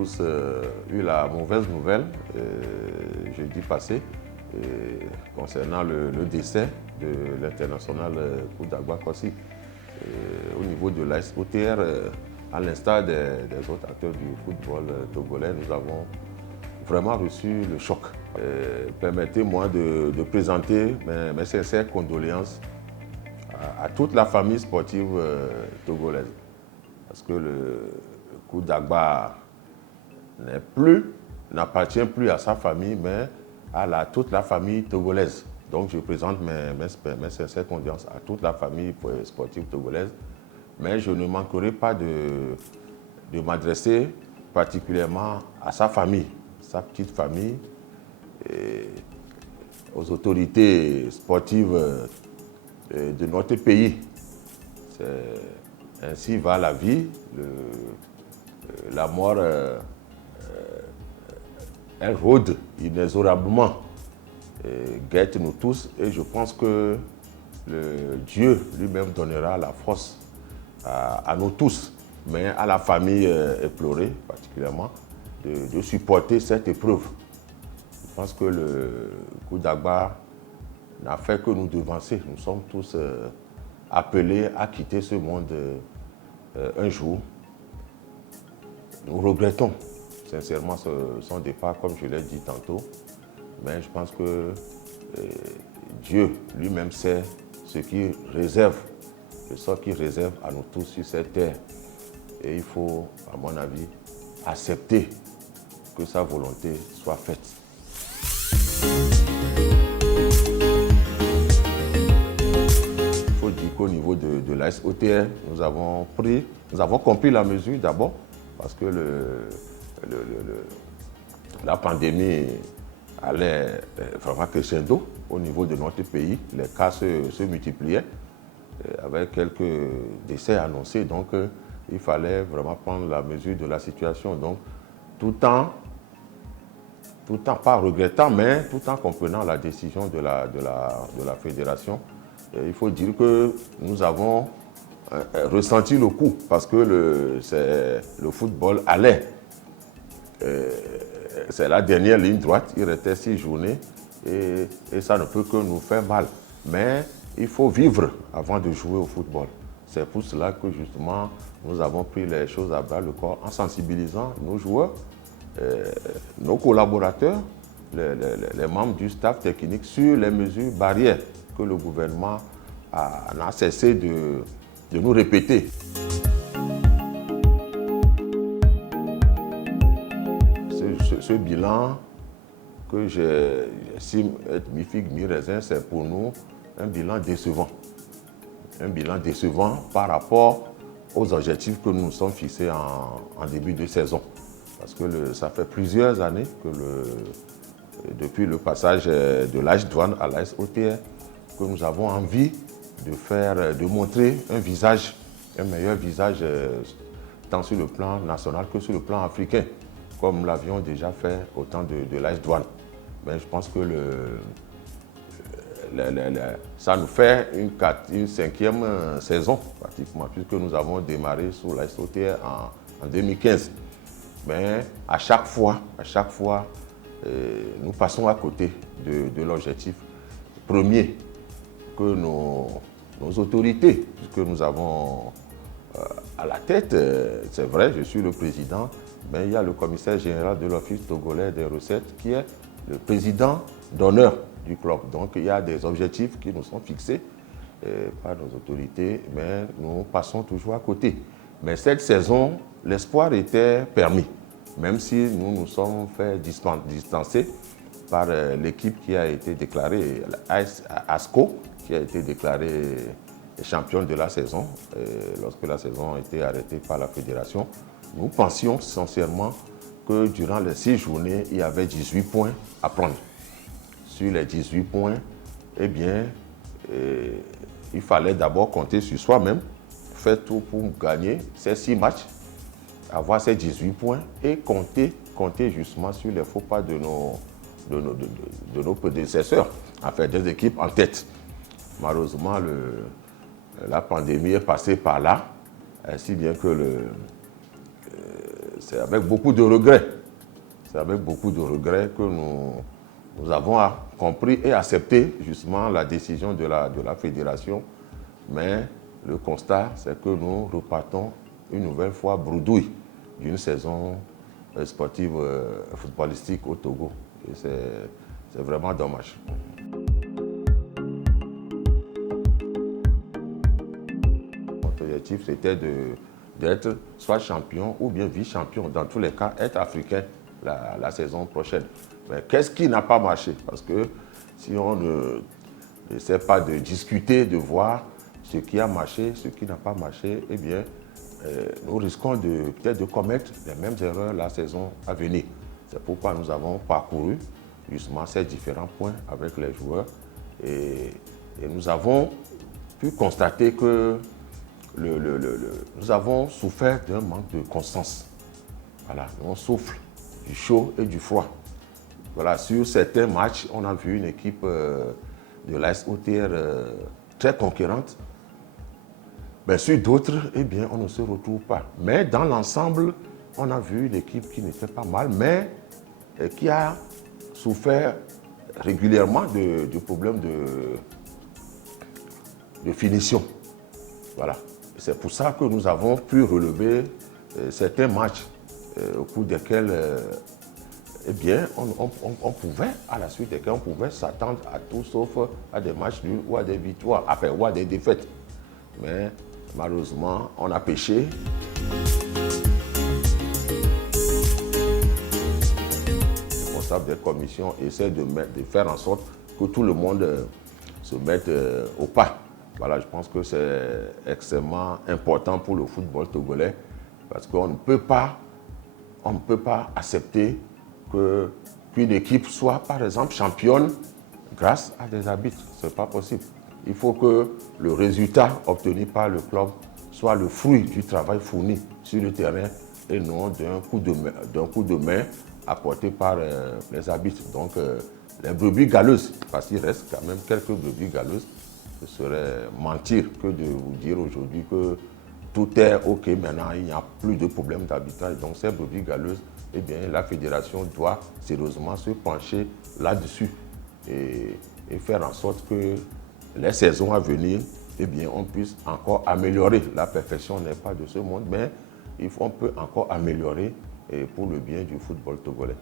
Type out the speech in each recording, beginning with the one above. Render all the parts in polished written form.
tous eu la mauvaise nouvelle jeudi passé concernant le décès de l'international Koudagba Kossi. Au niveau de l'AS OTR, à l'instar des autres acteurs du football togolais, nous avons vraiment reçu le choc. Permettez-moi de présenter mes sincères condoléances à toute la famille sportive togolaise. Parce que le Koudagba n'appartient plus à sa famille, mais à toute la famille togolaise. Donc je présente mes sincères condoléances à toute la famille sportive togolaise. Mais je ne manquerai pas de m'adresser particulièrement à sa famille, sa petite famille, et aux autorités sportives de notre pays. Ainsi va la vie. La mort, elle rôde inexorablement, guette nous tous, et je pense que Dieu lui-même donnera la force à nous tous, mais à la famille éplorée particulièrement, de supporter cette épreuve. Je pense que le Koudagba n'a fait que nous devancer. Nous sommes tous appelés à quitter ce monde un jour. Nous regrettons sincèrement son départ, comme je l'ai dit tantôt, mais je pense que Dieu lui-même sait ce qu'il réserve, le sort qu'il réserve à nous tous sur cette terre. Et il faut, à mon avis, accepter que sa volonté soit faite. Il faut dire qu'au niveau de l'AS OTR, nous avons compris la mesure d'abord, parce que la pandémie allait vraiment crescendo au niveau de notre pays. Les cas se multipliaient avec quelques décès annoncés. Donc, il fallait vraiment prendre la mesure de la situation. Donc, tout en pas regrettant, mais tout en comprenant la décision de la fédération, il faut dire que nous avons ressenti le coup, parce que le football allait. C'est la dernière ligne droite, il restait 6 journées et ça ne peut que nous faire mal. Mais il faut vivre avant de jouer au football. C'est pour cela que justement nous avons pris les choses à bras le corps en sensibilisant nos joueurs, nos collaborateurs, les membres du staff technique sur les mesures barrières que le gouvernement n'a cessé de nous répéter. Ce bilan que j'estime être mi-figue, mi-raisin, c'est pour nous un bilan décevant. Un bilan décevant par rapport aux objectifs que nous nous sommes fixés en début de saison. Parce que ça fait plusieurs années que depuis le passage de l'AS Douanes à l'AS OTR, que nous avons envie de montrer un meilleur visage, tant sur le plan national que sur le plan africain, comme nous l'avions déjà fait au temps de l'AS Douanes. Mais je pense que ça nous fait une 5e saison, pratiquement, puisque nous avons démarré sur l'AS OTR en 2015. Mais à chaque fois, nous passons à côté de l'objectif premier que nos autorités, puisque nous avons à la tête, c'est vrai, je suis le président, mais il y a le commissaire général de l'Office togolais des recettes qui est le président d'honneur du club. Donc il y a des objectifs qui nous sont fixés par nos autorités, mais nous passons toujours à côté. Mais cette saison, l'espoir était permis, même si nous nous sommes fait distancer par l'équipe qui a été déclarée, ASCO, qui a été déclarée championne de la saison, lorsque la saison a été arrêtée par la fédération. Nous pensions sincèrement que durant les 6 journées, il y avait 18 points à prendre. Sur les 18 points, eh bien, il fallait d'abord compter sur soi-même, faire tout pour gagner ces 6 matchs, avoir ces 18 points et compter justement sur les faux pas de nos prédécesseurs, enfin des équipes en tête. Malheureusement, la pandémie est passée par là, ainsi bien que c'est avec beaucoup de regrets. C'est avec beaucoup de regrets que nous avons compris et accepté justement la décision de la fédération. Mais le constat, c'est que nous repartons une nouvelle fois bredouille d'une saison sportive footballistique au Togo. Et c'est vraiment dommage. Notre objectif, c'était d'être soit champion ou bien vice-champion. Dans tous les cas, être africain la saison prochaine. Mais qu'est-ce qui n'a pas marché? Parce que si on ne sait pas de discuter, de voir ce qui a marché, ce qui n'a pas marché, eh bien, nous risquons peut-être de commettre les mêmes erreurs la saison à venir. C'est pourquoi nous avons parcouru justement ces différents points avec les joueurs et nous avons pu constater que nous avons souffert d'un manque de constance. Voilà, on souffle du chaud et du froid. Voilà, sur certains matchs, on a vu une équipe de l'AS OTR très conquérante. Mais sur d'autres, eh bien, on ne se retrouve pas. Mais dans l'ensemble, on a vu une équipe qui n'était pas mal, mais qui a souffert régulièrement de problèmes de finition. Voilà. C'est pour ça que nous avons pu relever certains matchs au cours desquels eh bien, on pouvait, à la suite desquels on pouvait s'attendre à tout sauf à des matchs nuls ou à des victoires, enfin, ou à des défaites. Mais malheureusement, on a péché. Le responsable des commissions essaie de faire en sorte que tout le monde se mette au pas. Voilà, je pense que c'est extrêmement important pour le football togolais parce qu'on ne peut pas accepter qu'une équipe soit, par exemple, championne grâce à des arbitres. Ce n'est pas possible. Il faut que le résultat obtenu par le club soit le fruit du travail fourni sur le terrain et non d'un coup de main apporté par les arbitres. Donc, les brebis galeuses, parce qu'il reste quand même quelques brebis galeuses, ce serait mentir que de vous dire aujourd'hui que tout est OK maintenant, il n'y a plus de problème d'arbitrage. Donc, ces brebis galeuses, eh bien, la fédération doit sérieusement se pencher là-dessus et faire en sorte que les saisons à venir, eh bien, on puisse encore améliorer. La perfection n'est pas de ce monde, mais on peut encore améliorer pour le bien du football togolais.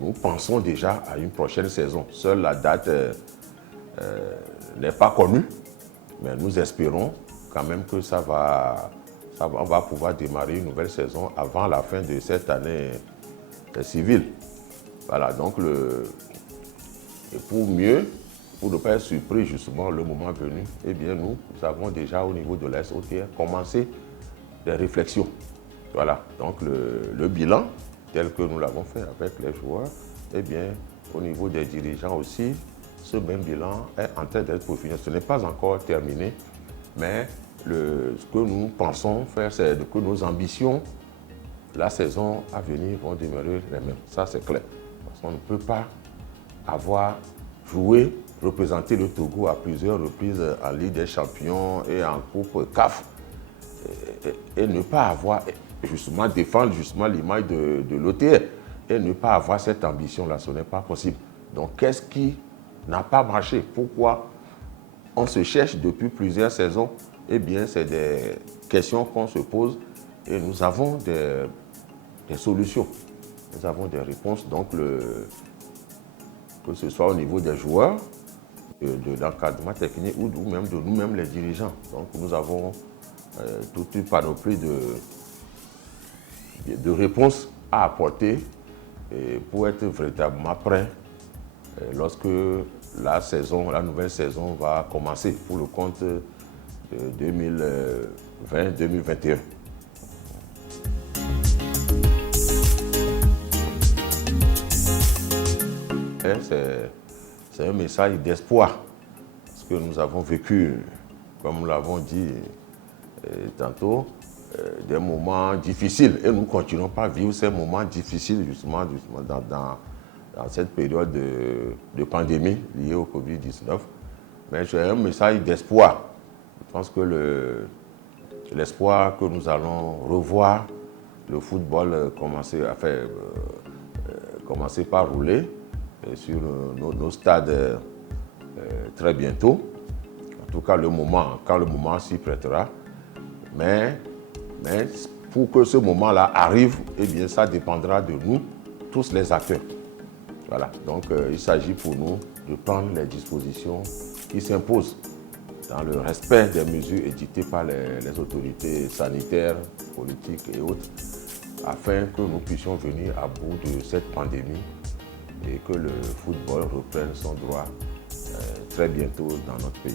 Nous pensons déjà à une prochaine saison. Seule la date n'est pas connue, mais nous espérons quand même que on va pouvoir démarrer une nouvelle saison avant la fin de cette année civile. Voilà, donc pour ne pas être surpris justement le moment venu, eh bien nous avons déjà au niveau de l'AS-OTR commencé des réflexions. Voilà, donc le bilan tel que nous l'avons fait avec les joueurs, eh bien au niveau des dirigeants aussi, ce même bilan est en train d'être peaufiné. Ce n'est pas encore terminé, mais ce que nous pensons faire, c'est que nos ambitions, la saison à venir, vont demeurer les mêmes. Ça, c'est clair. Parce qu'on ne peut pas avoir joué, représenter le Togo à plusieurs reprises en Ligue des Champions et en Coupe CAF et ne pas avoir, justement, défendre justement l'image de l'OTR et ne pas avoir cette ambition-là. Ce n'est pas possible. Donc, qu'est-ce qui n'a pas marché? Pourquoi on se cherche depuis plusieurs saisons? Eh bien, c'est des questions qu'on se pose et nous avons des solutions. Nous avons des réponses. Donc, que ce soit au niveau des joueurs, de l'encadrement technique ou même de nous-mêmes les dirigeants. Donc, nous avons toute une panoplie de réponses à apporter pour être véritablement prêts lorsque la nouvelle saison va commencer pour le compte de 2020-2021. C'est un message d'espoir, parce que nous avons vécu, comme nous l'avons dit tantôt, des moments difficiles et nous continuons pas à vivre ces moments difficiles justement dans cette période de pandémie liée au Covid-19. Mais j'ai un message d'espoir Je pense que l'espoir que nous allons revoir le football commencer par rouler sur nos stades très bientôt. En tout cas, quand le moment s'y prêtera. Mais pour que ce moment-là arrive, eh bien, ça dépendra de nous, tous les acteurs. Voilà. Donc, il s'agit pour nous de prendre les dispositions qui s'imposent dans le respect des mesures édictées par les autorités sanitaires, politiques et autres, afin que nous puissions venir à bout de cette pandémie et que le football reprenne son droit très bientôt dans notre pays.